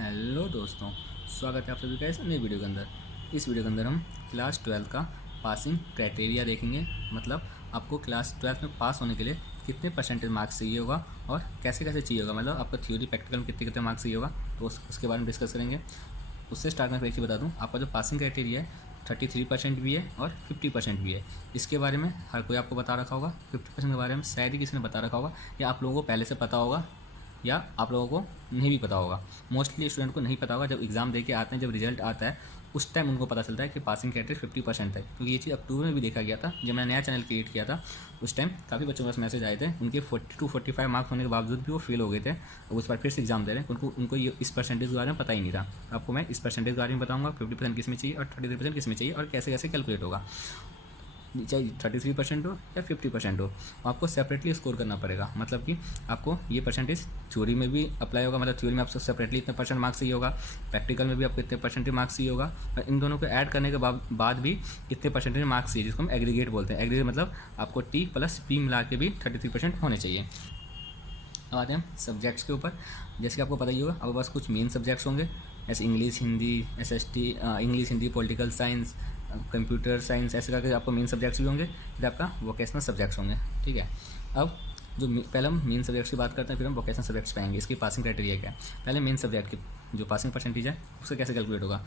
Hello दोस्तों, स्वागत है आप सभी का इस नई वीडियो के अंदर। इस वीडियो के अंदर हम क्लास 12 का पासिंग क्राइटेरिया देखेंगे। मतलब आपको क्लास 12 में पास होने के लिए कितने परसेंटेज मार्क्स चाहिए होगा और कैसे कैसे चाहिए होगा, मतलब आपका थ्योरी प्रैक्टिकल में कितने कितने मार्क्स चाहिए होगा, तो उसके बारे में डिस्कस करेंगे। उससे स्टार्ट में एक चीज़ बता दूँ, आपका जो पासिंग क्राइटेरिया है 33% भी है और 50% भी है। इसके बारे में हर कोई आपको बता रखा होगा। 50% के बारे में शायद ही किसी ने बता रखा होगा, या आप लोगों को पहले से पता होगा, या आप लोगों को नहीं भी पता होगा। मोस्टली स्टूडेंट को नहीं पता होगा। जब एग्ज़ाम दे के आते हैं, जब रिजल्ट आता है, उस टाइम उनको पता चलता है कि पासिंग क्राइटेरिया 50% है। क्योंकि ये चीज़ अक्टूबर में भी देखा गया था, जब मैंने नया चैनल क्रिएट किया था। उस टाइम काफ़ी बच्चों के पास मैसेज आए थे, उनके 42-45 मार्क्स होने के बावजूद भी वो फेल हो गए थे। उस बार फिर से एग्जाम दे रहे हैं, उनको ये इस परसेंटेज के बारे में पता ही नहीं था। आपको मैं इस परसेंटेज के बारे में बताऊँगा, 50% किस में चाहिए और 33% किस में चाहिए और कैसे कैसे कैलकुलेट होगा। चाहे 33% हो या 50% हो, आपको सेपरेटली स्कोर करना पड़ेगा। मतलब कि आपको ये परसेंटेज थ्योरी में भी अप्लाई होगा, मतलब थ्योरी में आपको सेपरेटली इतने परसेंट मार्क्स चाहिए होगा, प्रैक्टिकल में भी आपको इतने परसेंटेज मार्क्स चाहिए होगा, और इन दोनों को ऐड करने के बाद भी इतने परसेंटेज मार्क्स चाहिए, जिसको हम एग्रीगेट बोलते हैं। एग्रीगेट मतलब आपको T + P मिला के भी 33% होने चाहिए। अब आते हैं सब्जेक्ट्स के ऊपर। जैसे कि आपको पता ही होगा, आपके पास कुछ मेन सब्जेक्ट्स होंगे, जैसे English, Hindi, SST, English, Hindi, political science, computer science, ऐसे करके आपको मेन सब्जेक्ट्स भी होंगे। फिर आपका वोकेशनल सब्जेक्ट्स होंगे। ठीक है। अब जो पहले हम मेन सब्जेक्ट्स की बात करते हैं, फिर हम वोकेशनल सब्जेक्ट्स पे आएंगे। इसकी पासिंग क्राइटेरिया क्या है। पहले मेन सब्जेक्ट की जो पासिंग परसेंटेज है, उसका कैसे कैलकुलेट होगा।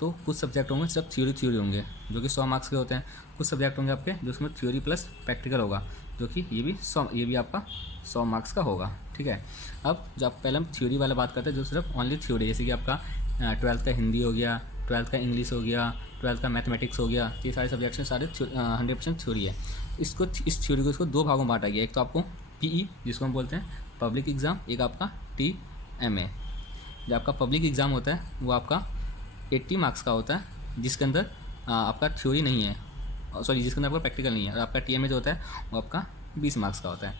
तो कुछ सब्जेक्ट होंगे सिर्फ थ्योरी होंगे, जो कि 100 मार्क्स के होते हैं। कुछ सब्जेक्ट होंगे आपके जो उसमें थ्योरी प्लस प्रैक्टिकल होगा, जो कि ये भी आपका 100 मार्क्स का होगा। ठीक है। अब जो आप पहले हम थ्योरी वाला बात करते हैं, जो सिर्फ ओनली थ्योरी, जैसे कि आपका 12th का हिंदी हो गया, 12th का इंग्लिश हो गया, 12th का मैथमेटिक्स हो गया। ये सारे सब्जेक्ट्स में सारे 100% थ्योरी है। इस थ्योरी को दो भागों में बांटा गया। एक तो आपको PE, जिसको हम बोलते हैं पब्लिक एग्ज़ाम, एक आपका TMA। जो आपका पब्लिक एग्ज़ाम होता है वो आपका 80 मार्क्स का होता है, जिसके अंदर आपका थ्योरी नहीं है, सॉरी, जिसके अंदर आपका प्रैक्टिकल नहीं है। और आपका TMA जो होता है वो आपका 20 मार्क्स का होता है।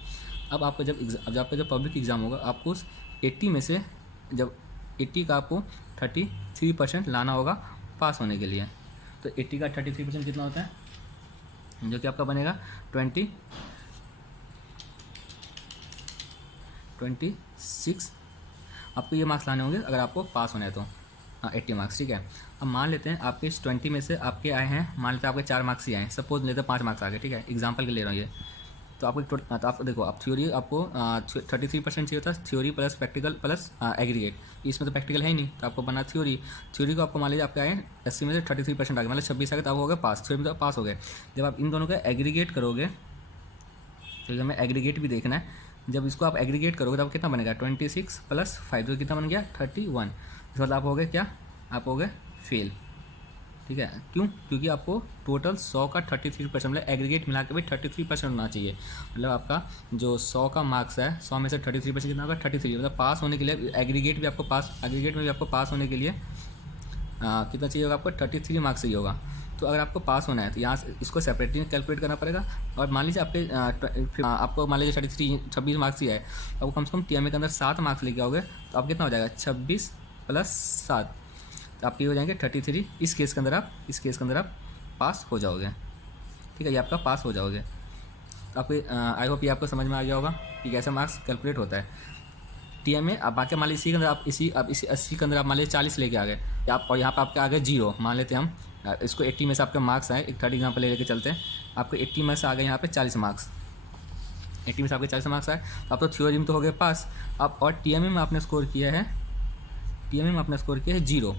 अब आपका जब आपका पब्लिक एग्ज़ाम होगा, आपको उस 80 में से जब 80 का आपको 33% लाना होगा पास होने के लिए। तो 80 का 33% कितना होता है, जो कि आपका बनेगा 26। आपको ये मार्क्स लाने होंगे अगर आपको पास होना है तो। 80 मार्क्स। ठीक है। अब मान लेते हैं आपके इस 20 में से आपके आए हैं, मान लेते हैं आपके 4 मार्क्स ही आए हैं, सपोज लेते हैं 5 मार्क्स आ गए। ठीक है, एग्जाम्पल के ले रहा हूँ ये। तो आपको तो आप देखो, आप थ्योरी आपको 33% चाहिए होता है, theory plus practical plus aggregate. इसमें तो प्रैक्टिकल है ही नहीं, तो आपको बना थ्योरी को आपको मान लीजिए आपके आए 80 में से 33% आ गए, मतलब 26 आ गए, तो आप हो गए पास, थ्योरी में तो पास हो गए। जब आप इन दोनों का एग्रीगेट करोगे, तो हमें एग्रीगेट भी देखना है। जब इसको आप एग्रीगेट करोगे तो आप कितना बनेगा, 26 + 5, तो कितना बन गया 31। इस मतलब आप हो गए क्या, आप हो गए फेल। ठीक है। क्यों, क्योंकि आपको टोटल 100 का 33%, मतलब एग्रीगेट मिला के भी 33% होना चाहिए। मतलब आपका जो 100 का मार्क्स है, 100 में से 33% कितना होगा, 33। मतलब पास होने के लिए एग्रीगेट में भी आपको पास होने के लिए कितना चाहिए होगा, आपको 33 मार्क्स चाहिए होगा। तो अगर आपको पास होना है तो यहाँ से इसको सेपरेटली कैलकुलेट करना पड़ेगा। और मान लीजिए आपको मान लीजिए 26 मार्क्स ही है, तो आपको कम से कम TMA के अंदर 7 मार्क्स लेके आओगे, तो आप कितना हो जाएगा, 26 + 7, तो आपके हो जाएंगे 33। इस केस के अंदर आप पास हो जाओगे। ठीक है, ये आपका पास हो जाओगे। तो आपको आई होप ये आपको समझ में आ गया होगा कि कैसे मार्क्स कैलकुलेट होता है। TMA अब बाकी मान लीजिए इसी के अंदर आप इसी 80 के अंदर आप मान लीजिए 40 लेके आ गए आप, और यहाँ पर आपके आ गए 0। मान लेते हैं हम इसको 80 में से आपके मार्क्स आए, एक 30 एग्जाम्पल लेके चलते हैं। आपको 80 में से आ गए यहाँ पे 40 मार्क्स, 80 में से आपके 40 मार्क्स आए, तो आप तो थ्योरी में तो हो गए पास। आप और TMA में आपने स्कोर किया है, 0।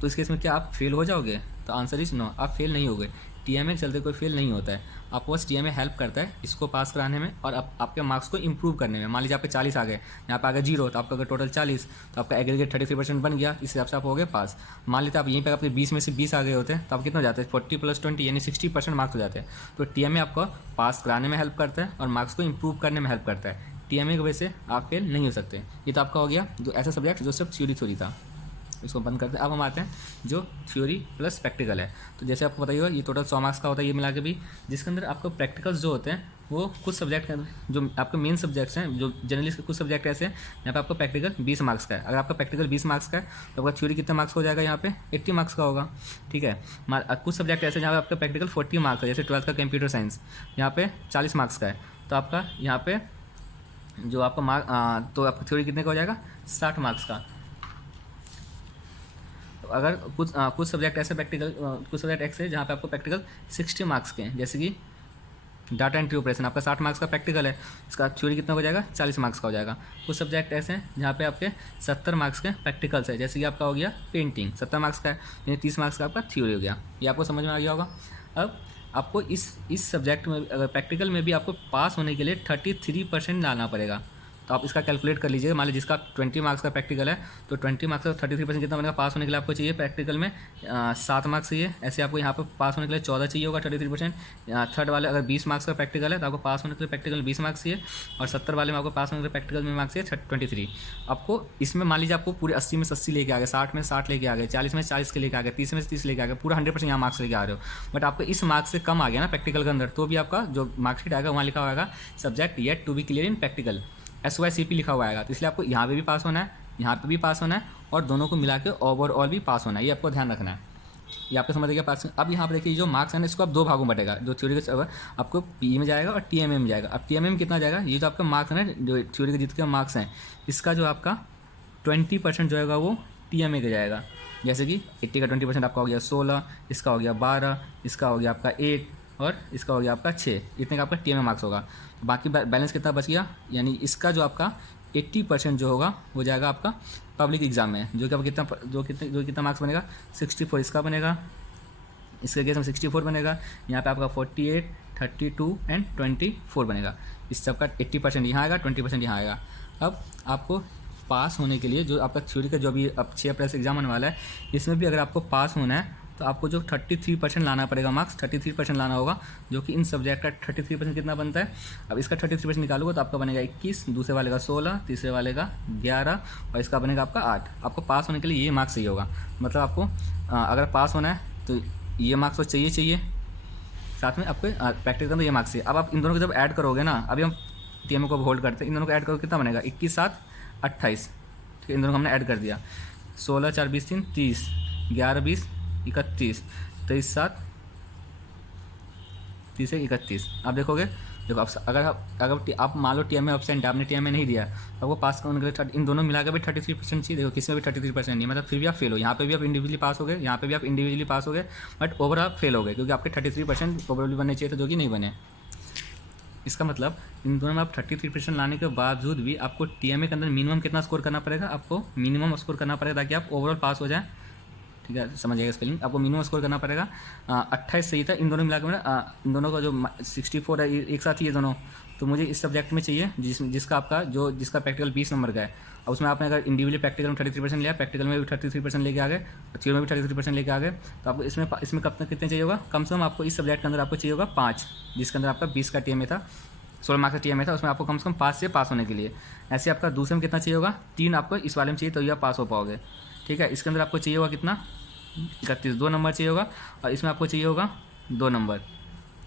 तो इस केस में क्या आप फेल हो जाओगे, तो आंसर इज नो, आप फेल नहीं होगे। TMA के चलते कोई फेल नहीं होता है, आपको बस TMA हेल्प करता है इसको पास कराने में और आपके मार्क्स को इंप्रूव करने में। मान लीजिए आपके 40 आ गए, यहाँ पे आ गए 0, तो आपका अगर टोटल 40, तो आपका एग्रीगेट 33% बन गया, इस हिसाब से आप हो गए पास। मान लेते आप यहीं पे आपके 20 में से 20 आ गए होते हैं, तो आप कितना हो जाते हैं, 40 + 20 यानी 60% मार्क्स हो जाते हैं। तो TMA आपको पास कराने में हेल्प करता है और मार्क्स को इंप्रूव करने में हेल्प करता है। TMA की वजह से आप फेल नहीं हो सकते। ये तो आपका हो गया जो ऐसा सब्जेक्ट जो सिर्फ थ्योरी था, इसको बंद करते हैं। अब हम आते हैं जो थ्योरी प्लस प्रैक्टिकल है। तो जैसे आपको बताइए ये टोटल 100 मार्क्स का होता है, ये मिला के भी, जिसके अंदर आपको प्रैक्टिकल्स जो होते हैं वो कुछ सब्जेक्ट जो आपके मेन सब्जेक्ट्स हैं, जो जनरली कुछ सब्जेक्ट ऐसे हैं यहाँ पे आपको प्रैक्टिकल 20 मार्क्स का है। अगर आपका प्रैक्टिकल 20 मार्क्स का है तो आपका थ्योरी कितने मार्क्स हो जाएगा, यहाँ पे 80 मार्क्स का होगा। ठीक है। कुछ सब्जेक्ट ऐसे जहाँ पे आपका प्रैक्टिकल 40 मार्क्स है, जैसे 12th का कंप्यूटर साइंस, यहाँ पे 40 मार्क्स का है, तो आपका यहाँ पे जो आपका तो आपका थ्योरी कितने का हो जाएगा, 60 मार्क्स का। अगर कुछ सब्जेक्ट ऐसे कुछ सब्जेक्ट ऐसे जहाँ पे आपको प्रैक्टिकल 60 मार्क्स के हैं, जैसे कि डाटा एंट्री ऑपरेशन आपका 60 मार्क्स का प्रैक्टिकल है, इसका थ्योरी कितना हो जाएगा 40 मार्क्स का हो जाएगा। कुछ सब्जेक्ट ऐसे हैं जहाँ पे आपके 70 मार्क्स के प्रैक्टिकल्स है, जैसे कि आपका हो गया पेंटिंग 70 मार्क्स का है, यानी 30 मार्क्स का आपका थ्योरी हो गया। ये आपको समझ में आ गया होगा। अब आपको इस सब्जेक्ट में अगर प्रैक्टिकल में भी आपको पास होने के लिए 33% लाना पड़ेगा। तो आप इसका कैलकुलेट कर लीजिए। मान लीजिए जिसका 20 मार्क्स का प्रैक्टिकल है, तो 20 मार्क्स का 33% कितना बनेगा पास होने के लिए आपको चाहिए प्रैक्टिकल में 7 मार्क्स चाहिए। ऐसे आपको यहाँ पर पास होने के लिए 14 चाहिए होगा 33%। थर्ड वाले अगर 20 मार्क्स का प्रैक्टिकल है तो आपको पास होने के लिए प्रैक्टिकल में 20 मार्क्स चाहिए, और 70 वाले में आपको पास होने के लिए प्रैक्टिकल में मार्क्स चाहिए 23। आपको इसमें मान लीजिए आपको पूरे 80 में 80 लेके आ गए, 60 में 60 लेके आ गए, 40 में 40 के लेके आ गए, 30 में 30 लेके आ गए, पूरा 100% यहाँ मार्क्स लेके आ रहे हो। बट आपको इस मार्क्स से कम आ गया ना प्रैक्टिकल के अंदर, तो भी आपका जो मार्कशीट आएगा वहाँ लिखा होगा subject yet to be clear in practical, SYCP लिखा हुआ आएगा। तो इसलिए आपको यहाँ पे भी पास होना है, यहाँ पे भी पास होना है, और दोनों को मिला के ओवरऑल भी पास होना है। ये आपको ध्यान रखना है। ये आपको समझ गया पास। अब यहाँ पर देखिए जो मार्क्स है ना, इसको आप 2 भागों में बटेगा। जो थ्योरी का आपको PE में जाएगा और TMA में जाएगा। अब TMA में कितना जाएगा, ये जो आपका मार्क्स है ना, जो थ्योरी के जितने मार्क्स हैं, इसका जो आपका 20% जो है वो TMA का जाएगा। जैसे कि 80 का 20% आपका हो गया 16, इसका हो गया 12, इसका हो गया आपका 8, और इसका हो गया आपका 6। इतने का आपका TMA मार्क्स होगा। बाकी बैलेंस कितना बच गया, यानी इसका जो आपका 80% जो होगा वो जाएगा आपका पब्लिक एग्जाम में, जो कि आपका कितना मार्क्स बनेगा 64 इसका बनेगा, इसके केस में 64 बनेगा। यहाँ पे आपका 48, 32 एंड 24 बनेगा। इस सबका 80% यहाँ आएगा, 20% यहाँ आएगा। अब आपको पास होने के लिए जो आपका थ्योरी का जो भी अब 6 अप्रैल से एग्जाम होने वाला है, इसमें भी अगर आपको पास होना है तो आपको जो 33% लाना पड़ेगा मार्क्स, 33% लाना होगा, जो कि इन सब्जेक्ट का 33% कितना बनता है। अब इसका 33% निकालोगे तो आपका बनेगा 21, दूसरे वाले का 16, तीसरे वाले का 11, और इसका बनेगा आपका 8। आपको पास होने के लिए ये मार्क्स चाहिए होगा। मतलब आपको अगर पास होना है तो ये मार्क्स तो चाहिए, साथ में आपको प्रैक्टिस करना तो ये मार्क्स चाहिए। अब आप इन दोनों को जब ऐड करोगे ना, अभी हम TMA को होल्ड करते हैं, इन दोनों को ऐड करोगे कितना बनेगा 21, 7, 28। ठीक है, इन दोनों को हमने ऐड कर दिया। 16, 4, 20, 3, 30, 11, 20, 31, 23, 7, 30 से 31। आप देखोगे, देखो अगर आप मान लो TMA एब्सेंट है, आपने TMA नहीं दिया, तो आपको पास करने के लिए इन दोनों मिला के भी 33% चाहिए। देखो किसी में भी 33% नहीं, मतलब फिर भी आप फेल हो। यहाँ पे भी आप इंडिविजुअली पास हो गए, यहाँ पे भी आप इंडिविजुअली पास हो गए, बट ओवर आप फेल हो गए, क्योंकि आपके 33% प्रोबेबली बनने चाहिए थे, जो कि नहीं बने। इसका मतलब इन दोनों में आप 33% लाने के बावजूद भी आपको TMA के अंदर मिनिमम कितना स्कोर करना पड़ेगा, आपको मिनिमम स्कोर करना पड़ेगा ताकि आप ओवरऑल पास हो जाए। ठीक है, समझिएगा स्पेलिंग। आपको मिनिमम स्कोर करना पड़ेगा 28 सही था। इन दोनों मिलाकर मेरा इन दोनों का जो 64 है एक साथ ही ये दोनों, तो मुझे इस सब्जेक्ट में चाहिए जिसका प्रैक्टिकल 20 नंबर का है। अब उसमें आपने अगर इंडिविजुअली प्रैक्टिकल में 33% लिया, प्रैक्टिकल में भी 33% लेके आ गए, थ्योरी में भी 33% लेके आ गए, तो आपको इसमें कब तक कितने चाहिए होगा, कम से कम आपको इस सब्जेक्ट के अंदर आपको चाहिए होगा 5, जिसके अंदर आपका 20 का TMA था, 16 मार्क्स का TMA था, उसमें आपको कम से कम 5 से पास होने के लिए। ऐसे आपका दूसरे में कितना चाहिए होगा, 3 आपको इस वाले में चाहिए, तो ये आप पास हो पाओगे। ठीक है, इसके अंदर आपको चाहिए होगा कितना 31, 2 नंबर चाहिए होगा, और इसमें आपको चाहिए होगा 2 नंबर।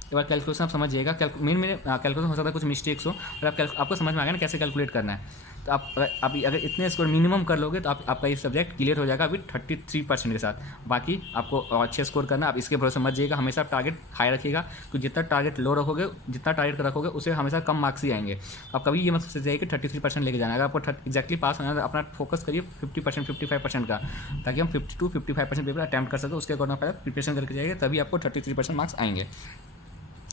एक बार कैलकुलेशन आप समझिएगा। मेरे कैलकुलेशन हो सकता है कुछ मिस्टेक्स हो, पर आपको समझ में आ गया ना कैसे कैलकुलेट करना है। तो आप अगर इतने स्कोर मिनिमम कर लोगे तो आपका ये सब्जेक्ट क्लियर हो जाएगा अभी 33% के साथ। बाकी आपको अच्छे स्कोर करना है। आप इसके भरोसे मत जाइएगा, हमेशा टारगेट हाई रखिएगा, क्योंकि जितना टारगेट लो रखोगे, जितना टारगेट रखोगे उसे हमेशा कम मार्क्स ही आएंगे। आप कभी ये मत सोचिए कि 33% लेके जाना है। अगर आपको एक्जैक्टली पास होना है तो अपना फोकस करिए 50%, 55% का, ताकि हम 52, 55% पेपर अटैम्प्ट कर सकें। उसके अकॉर्डिंग पहले प्रिपरेशन करके जाइए, तभी आपको 33% मार्क्स आएंगे।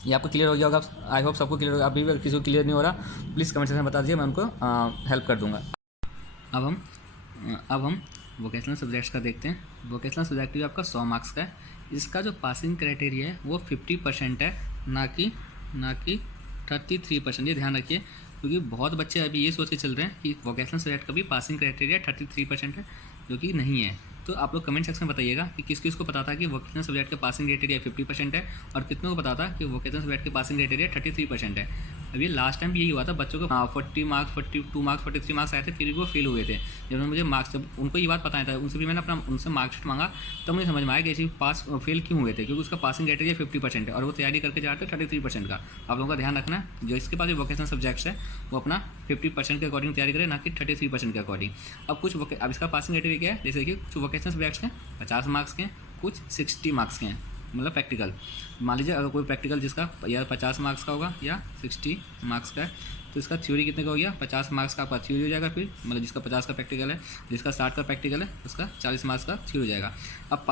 ये आपको क्लियर हो गया होगा। आई होप सबको क्लियर होगा। अभी भी किसी को क्लियर नहीं हो रहा, प्लीज़ कमेंट सेक्शन में बता दीजिए, मैं उनको हेल्प कर दूंगा। अब हम वोकेशनल सब्जेक्ट्स का देखते हैं। वोकेशनल सब्जेक्ट आपका 100 मार्क्स का है। इसका जो पासिंग क्राइटेरिया है वो 50% है, ना कि 33%। ये ध्यान रखिए, क्योंकि बहुत बच्चे अभी ये सोच के चल रहे हैं कि वोकेशनल सब्जेक्ट का भी पासिंग क्राइटेरिया 33% है, जो कि नहीं है। तो आप लोग कमेंट सेक्शन में बताइएगा कि किस किस को पता था कि वोकेशनल सब्जेक्ट का पासिंग क्राइटेरिया 50% है, और कितनों को पता था कि वोकेशनल सब्जेक्ट के पासिंग क्राइटेरिया 33% है। अभी लास्ट टाइम भी यही हुआ था, बच्चों को 40 मार्क्स, 42 मार्क्स, 43 मार्क्स आए थे, फिर भी वो फेल हुए थे। जब उन्होंने मुझे मार्क्स, जब उनको ये बात पता था, उनसे भी मैंने उनसे मार्कशीट मांगा, तब मुझे समझ में आया कि ऐसी फेल क्यों हुए थे, क्योंकि उसका पासिंग क्राइटेरिया 50% है और वो तैयारी करके जा रहे थे 33% का। आप लोगों का ध्यान रखना है, जो इसके पास वोकेशनल सब्जेक्ट्स है वो अपना 50% के अकॉर्डिंग तैयारी करें, ना कि 33% के अकॉर्डिंग। अब इसका पासिंग क्राइटेरिया क्या है, जैसे कि कुछ वोकेशनल सब्जेक्ट्स हैं 50 मार्क्स के, कुछ 60 मार्क्स के हैं। मतलब प्रैक्टिकल। मान लीजिए अगर कोई प्रैक्टिकल जिसका या 50 मार्क्स का होगा या 60 मार्क्स का है, तो इसका थ्योरी कितने का हो गया, 50 मार्क्स का आपका थ्योरी हो जाएगा। फिर मतलब जिसका 50 का प्रैक्टिकल है, जिसका 60 का प्रैक्टिकल है, उसका 40 मार्क्स का थ्योरी हो जाएगा। अब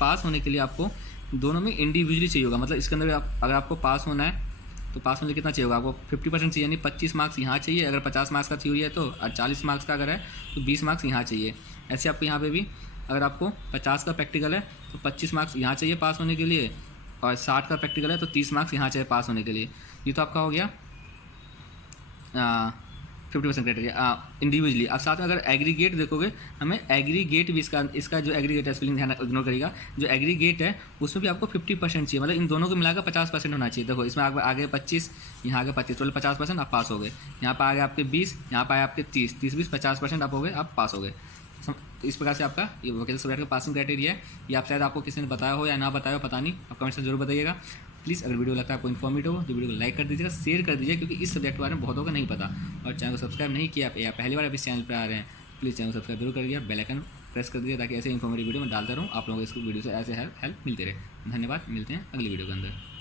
पास होने के लिए आपको दोनों में इंडिविजुअली चाहिए होगा। मतलब इसके अंदर अगर आपको पास होना है तो पास होने कितना चाहिए होगा, आपको 50% चाहिए, यानी 25 मार्क्स यहाँ चाहिए अगर 50 मार्क्स का थ्योरी है तो, और 40 मार्क्स का अगर है तो 20 मार्क्स यहाँ चाहिए। ऐसे आपको यहाँ पे भी अगर आपको 50 का प्रैक्टिकल है तो 25 मार्क्स यहाँ चाहिए पास होने के लिए, और 60 का प्रैक्टिकल है तो 30 मार्क्स यहाँ चाहिए पास होने के लिए। ये तो आपका हो गया 50% क्राइटेरिया इंडिविजुअली। अब साथ में अगर एग्रीगेट देखोगे, हमें एग्रीगेट भी इसका जो एग्रीगेट है, स्पेलिंग ध्यान इग्नोर करिएगा, जो एग्रीगेट है उसमें भी आपको 50% चाहिए। मतलब इन दोनों को मिलाकर 50% होना चाहिए। देखो इसमें आगे 25, यहाँ आगे 25, टोटल 50% आप पास हो गए। यहाँ पर आगे आपके 20, यहाँ पर आए आपके 30, 20 50% आप हो गए, आप पास हो गए। तो इस प्रकार से आपका ये वोकेशनल सब्जेक्ट का पासिंग क्राइटेरिया है। ये आप शायद आपको किसी ने बताया हो या ना बताया हो, पता नहीं, आप कमेंट से जरूर बताइएगा। प्लीज़ अगर वीडियो लगता है आपको इन्फॉर्मेटिव हो तो वीडियो को लाइक कर दीजिएगा, शेयर कर दीजिए, क्योंकि इस सब्जेक्ट के बारे में बहुतों को नहीं पता। और चैनल को सब्सक्राइब नहीं किया या पहली बार आप इस चैनल पर आ रहे हैं, प्लीज़ चैनल को सब्सक्राइब जरूर करिए, बेल आइकन प्रेस कर दीजिए, ताकि ऐसे इन्फॉर्मेटिव वीडियो मैं डालता रहूँ, आप लोगों को इस वीडियो से ऐसे हेल्प मिलती रहे। धन्यवाद, मिलते हैं अगली वीडियो के अंदर।